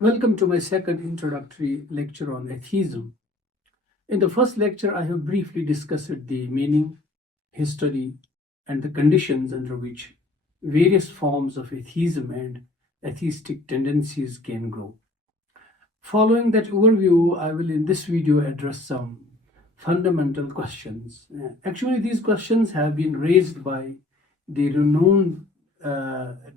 Welcome to my second introductory lecture on atheism. In the first lecture, I have briefly discussed the meaning, history, and the conditions under which various forms of atheism and atheistic tendencies can grow. Following that overview, I will in this video address some fundamental questions. Actually, these questions have been raised by the renowned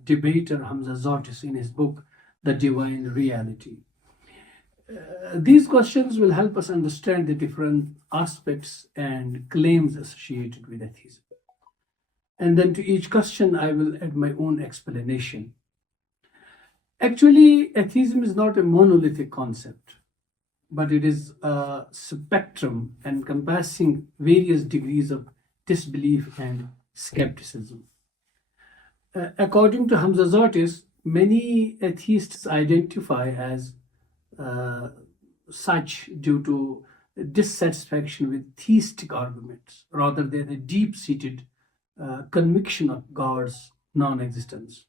debater Hamza Zotis in his book, The Divine Reality. These questions will help us understand the different aspects and claims associated with atheism. And then to each question, I will add my own explanation. Actually, atheism is not a monolithic concept, but it is a spectrum encompassing various degrees of disbelief and skepticism. According to Hamza Zotis, many atheists identify as such due to dissatisfaction with theistic arguments rather than a deep-seated conviction of God's non-existence.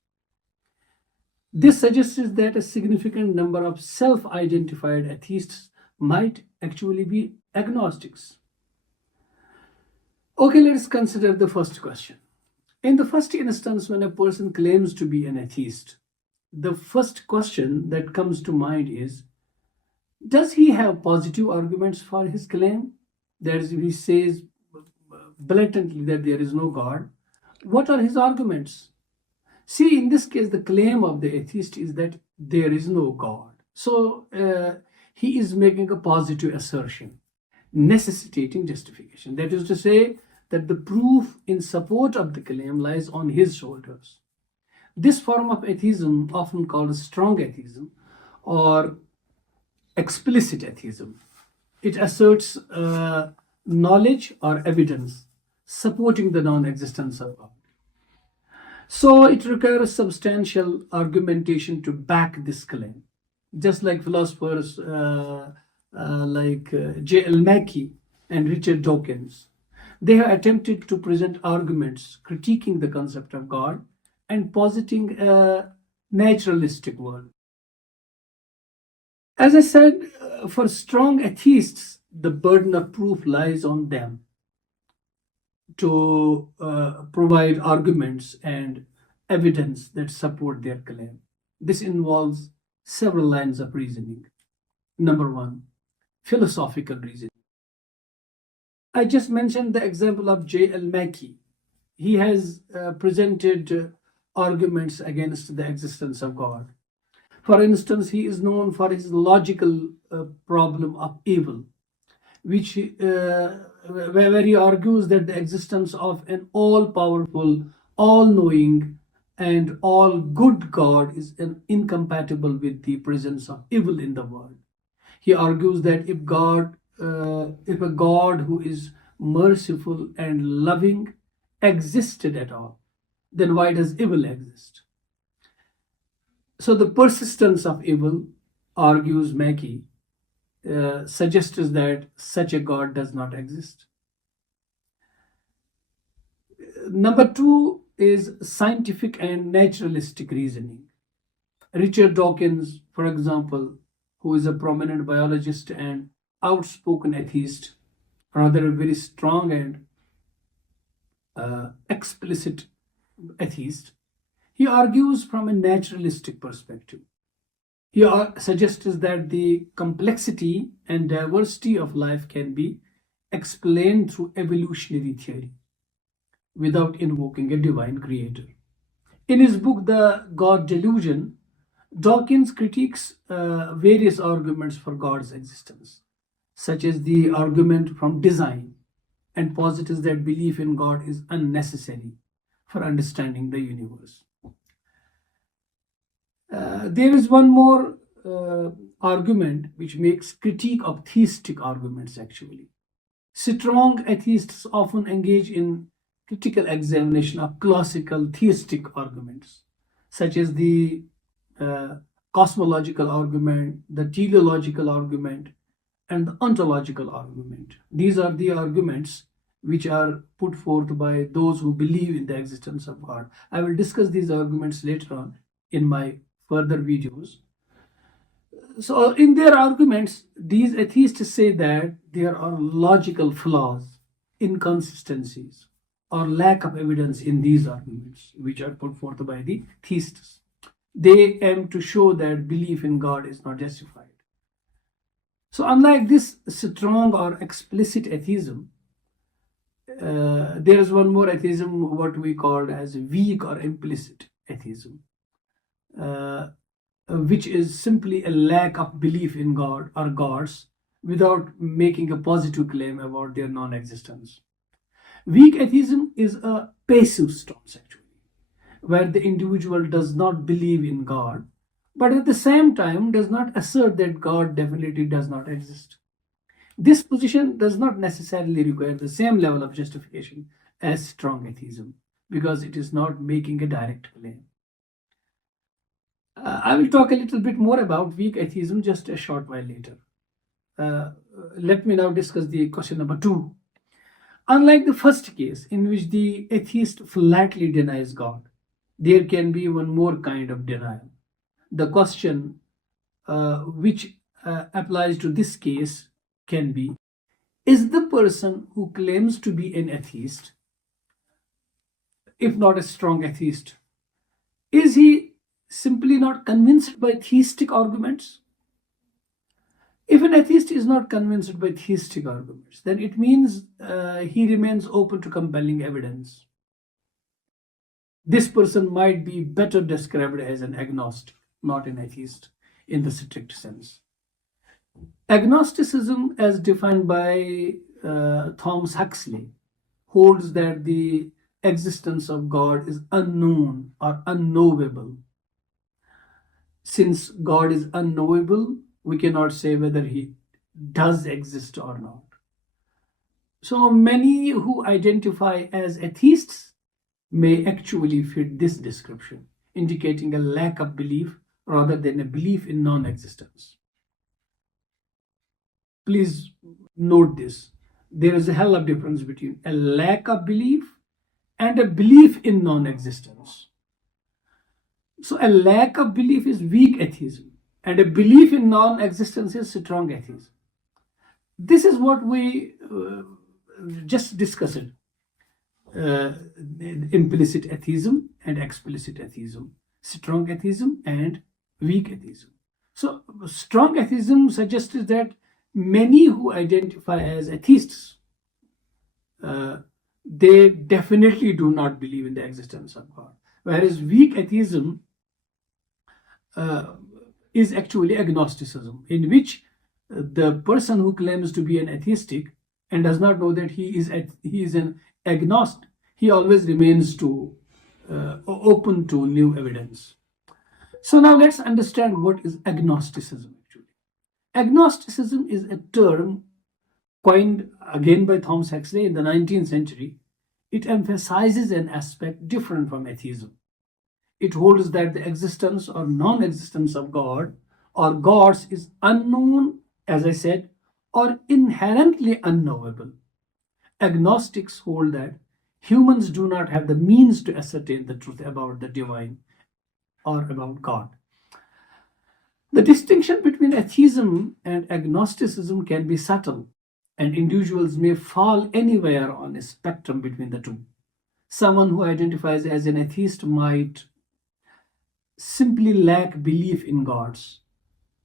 This suggests that a significant number of self-identified atheists might actually be agnostics. Okay, let's consider the first question. In the first instance, when a person claims to be an atheist, the first question that comes to mind is, does he have positive arguments for his claim? That is, if he says blatantly that there is no God, what are his arguments? See, in this case, the claim of the atheist is that there is no God. So he is making a positive assertion, necessitating justification. That is to say that the proof in support of the claim lies on his shoulders. This form of atheism, often called strong atheism or explicit atheism, it asserts knowledge or evidence supporting the non-existence of God. So it requires substantial argumentation to back this claim. Just like philosophers like J.L. Mackie and Richard Dawkins, they have attempted to present arguments critiquing the concept of God and positing a naturalistic world. As I said, for strong atheists, the burden of proof lies on them to provide arguments and evidence that support their claim. This involves several lines of reasoning. Number one, philosophical reasoning. I just mentioned the example of J.L. Mackie. He has presented arguments against the existence of God. For instance, he is known for his logical problem of evil, which where he argues that the existence of an all-powerful, all-knowing, and all-good God is incompatible with the presence of evil in the world. He argues that if a God who is merciful and loving existed at all, then why does evil exist? So the persistence of evil, argues Mackie, suggests that such a God does not exist. Number two is scientific and naturalistic reasoning. Richard Dawkins, for example, who is a prominent biologist and outspoken atheist, rather a very strong and explicit atheist, he argues from a naturalistic perspective. He suggests that the complexity and diversity of life can be explained through evolutionary theory without invoking a divine creator. In his book, The God Delusion, Dawkins critiques various arguments for God's existence, such as the argument from design, and posits that belief in God is unnecessary for understanding the universe. There is one more argument which makes critique of theistic arguments actually. Strong atheists often engage in critical examination of classical theistic arguments, such as the cosmological argument, the teleological argument, and the ontological argument. These are the arguments which are put forth by those who believe in the existence of God. I will discuss these arguments later on in my further videos. So in their arguments, these atheists say that there are logical flaws, inconsistencies, or lack of evidence in these arguments, which are put forth by the theists. They aim to show that belief in God is not justified. So unlike this strong or explicit atheism, there is one more atheism, what we call as weak or implicit atheism, which is simply a lack of belief in God or gods without making a positive claim about their non-existence. Weak atheism is a passive stance, actually, where the individual does not believe in God, but at the same time does not assert that God definitely does not exist. This position does not necessarily require the same level of justification as strong atheism, because it is not making a direct claim. I will talk a little bit more about weak atheism just a short while later. Let me now discuss the question number 2. Unlike the first case, in which the atheist flatly denies God, there can be one more kind of denial. The question which applies to this case can be, is the person who claims to be an atheist, if not a strong atheist, is he simply not convinced by theistic arguments? If an atheist is not convinced by theistic arguments, then it means he remains open to compelling evidence. This person might be better described as an agnostic, not an atheist in the strict sense. Agnosticism, as defined by Thomas Huxley, holds that the existence of God is unknown or unknowable. Since God is unknowable, we cannot say whether he does exist or not. So many who identify as atheists may actually fit this description, indicating a lack of belief rather than a belief in non-existence. Please note this. There is a hell of a difference between a lack of belief and a belief in non-existence. So a lack of belief is weak atheism, and a belief in non-existence is strong atheism. This is what we just discussed. Implicit atheism and explicit atheism, strong atheism and weak atheism. So strong atheism suggests that many who identify as atheists, they definitely do not believe in the existence of God, whereas weak atheism is actually agnosticism, in which the person who claims to be an atheistic and does not know that he is an agnostic, he always remains open to new evidence. So now let's understand what is agnosticism actually. Agnosticism is a term coined again by Thomas Huxley in the 19th century. It emphasizes an aspect different from atheism. It holds that the existence or non-existence of God or gods is unknown, as I said, or inherently unknowable. Agnostics hold that humans do not have the means to ascertain the truth about the divine or about God. The distinction between atheism and agnosticism can be subtle, and individuals may fall anywhere on a spectrum between the two. Someone who identifies as an atheist might simply lack belief in gods,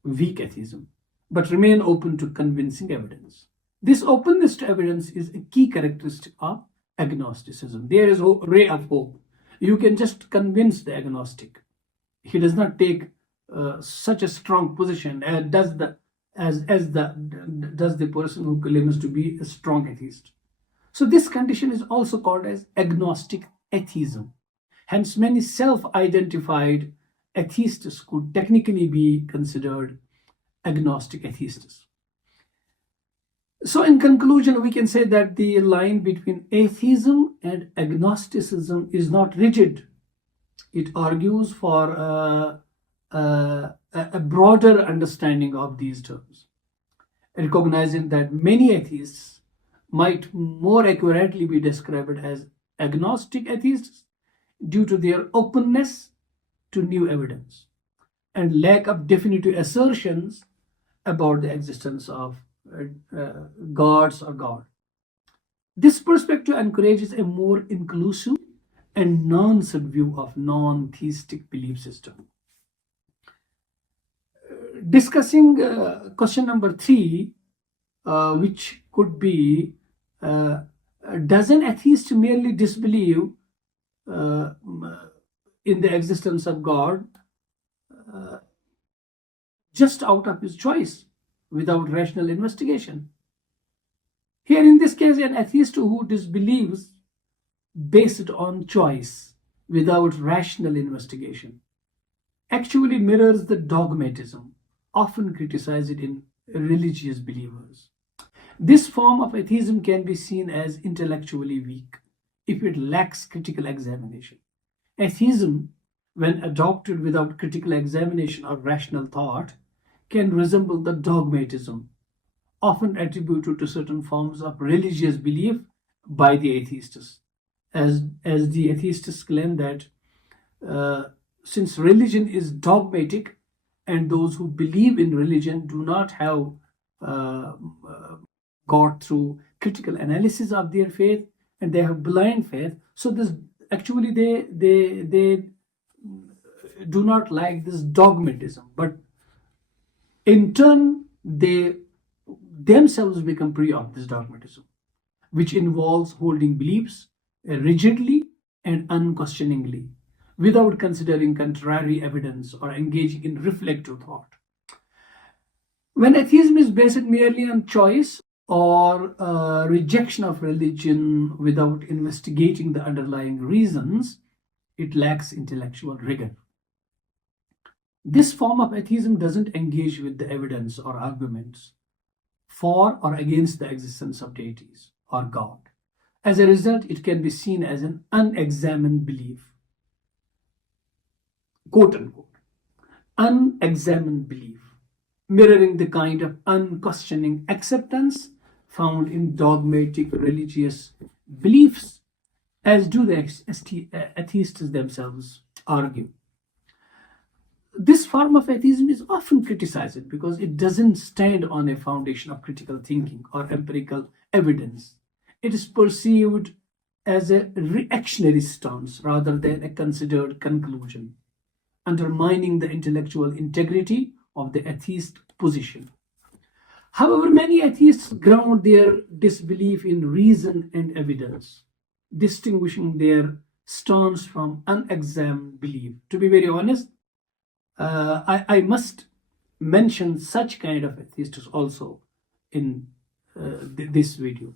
weak atheism, but remain open to convincing evidence. This openness to evidence is a key characteristic of agnosticism. There is a ray of hope. You can just convince the agnostic. He does not take such a strong position as does the person who claims to be a strong atheist. So this condition is also called as agnostic atheism. Hence, many self-identified atheists could technically be considered agnostic atheists. So in conclusion, we can say that the line between atheism and agnosticism is not rigid. It argues for a broader understanding of these terms, recognizing that many atheists might more accurately be described as agnostic atheists due to their openness to new evidence. and lack of definitive assertions about the existence of gods or God. This perspective encourages a more inclusive and nuanced view of non-theistic belief system. Discussing question number 3, which could be, does an atheist merely disbelieve in the existence of God just out of his choice without rational investigation? Here in this case, an atheist who disbelieves based on choice without rational investigation actually mirrors the dogmatism often criticized in religious believers. This form of atheism can be seen as intellectually weak if it lacks critical examination. Atheism, when adopted without critical examination or rational thought, can resemble the dogmatism often attributed to certain forms of religious belief by the atheists. As the atheists claim that since religion is dogmatic and those who believe in religion do not have got through critical analysis of their faith and they have blind faith, so this actually they do not like this dogmatism, but in turn they themselves become prey of this dogmatism, which involves holding beliefs rigidly and unquestioningly without considering contrary evidence or engaging in reflective thought. When atheism is based merely on choice or rejection of religion without investigating the underlying reasons, it lacks intellectual rigor. This form of atheism doesn't engage with the evidence or arguments for or against the existence of deities or God. As a result, it can be seen as an unexamined belief, quote unquote, unexamined belief, mirroring the kind of unquestioning acceptance found in dogmatic religious beliefs, as do the atheists themselves argue. This form of atheism is often criticized because it doesn't stand on a foundation of critical thinking or empirical evidence. It is perceived as a reactionary stance rather than a considered conclusion, undermining the intellectual integrity of the atheist position. However, many atheists ground their disbelief in reason and evidence, distinguishing their stance from unexamined belief. To be very honest, I must mention such kind of atheists also in this video.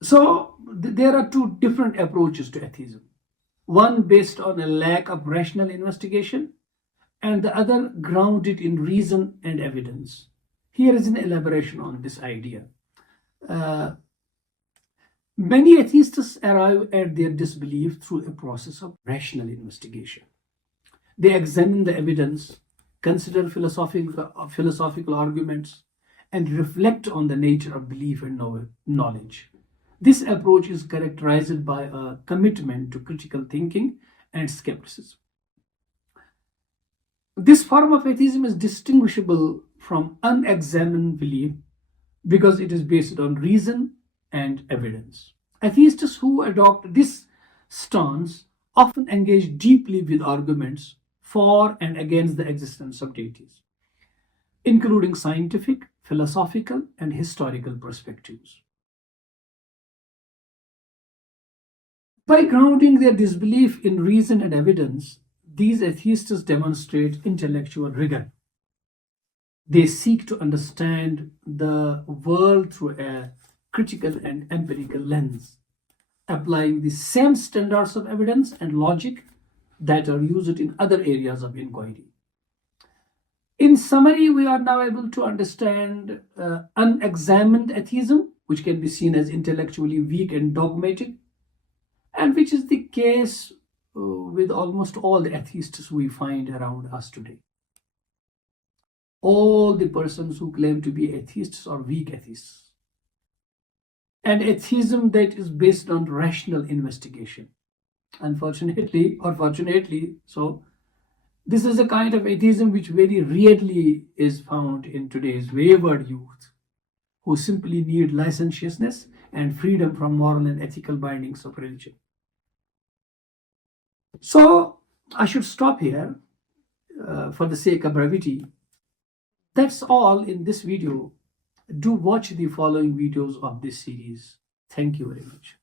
So there are two different approaches to atheism. One based on a lack of rational investigation and the other grounded in reason and evidence. Here is an elaboration on this idea. Many atheists arrive at their disbelief through a process of rational investigation. They examine the evidence, consider philosophical arguments, and reflect on the nature of belief and knowledge. This approach is characterized by a commitment to critical thinking and skepticism. This form of atheism is distinguishable from unexamined belief because it is based on reason and evidence. Atheists who adopt this stance often engage deeply with arguments for and against the existence of deities, including scientific, philosophical, and historical perspectives. By grounding their disbelief in reason and evidence, these atheists demonstrate intellectual rigor. They seek to understand the world through a critical and empirical lens, applying the same standards of evidence and logic that are used in other areas of inquiry. In summary, we are now able to understand unexamined atheism, which can be seen as intellectually weak and dogmatic, and which is the case with almost all the atheists we find around us today. All the persons who claim to be atheists are weak atheists. And atheism that is based on rational investigation. Unfortunately, or fortunately, so this is a kind of atheism which very rarely is found in today's wayward youth, who simply need licentiousness and freedom from moral and ethical bindings of religion. So I should stop here for the sake of brevity. That's all in this video. Do watch the following videos of this series. Thank you very much.